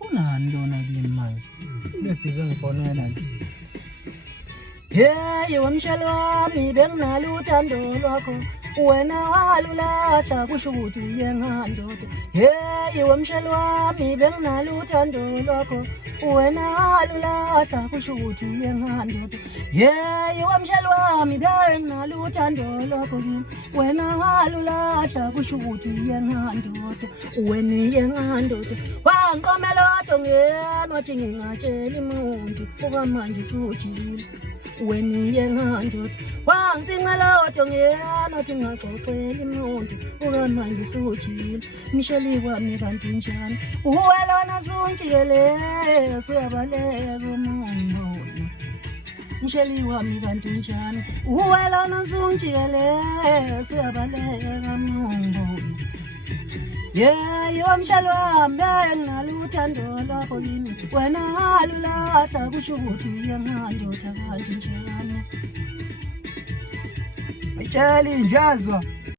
Funani lona kule manje? Lebhiza ngifonela nje. Hey wamshalo wami benginalo uthando lwakho wena walulahla kusho ukuthi uyengandoda. Hey wamshalo wami benginalo uthando lwakho wena walulahla kusho ukuthi uyengandoda. Hey wamshalo wami benginalo uthando lwakho wena walulahla kusho ukuthi uyengandoda. Wena uyengandoda wangiqomela odongeni wathi ngingatshela umuntu okwamanje sujile. Wena uyengandoda wangicingela odongeni wathi ngaxoxela umuntu okwamanje sujile. Msheli wami kanti njani uwelona sunjikele uyabaleka umuntu. Msheli wami kanti njani uwelona sunjikele uyabaleka umuntu. Yeah, mshelo wami nginalo uthando lwakho yini wena walulahla kusho ukuthi uyengandoda kanti njani. Ayitsheli njazwa.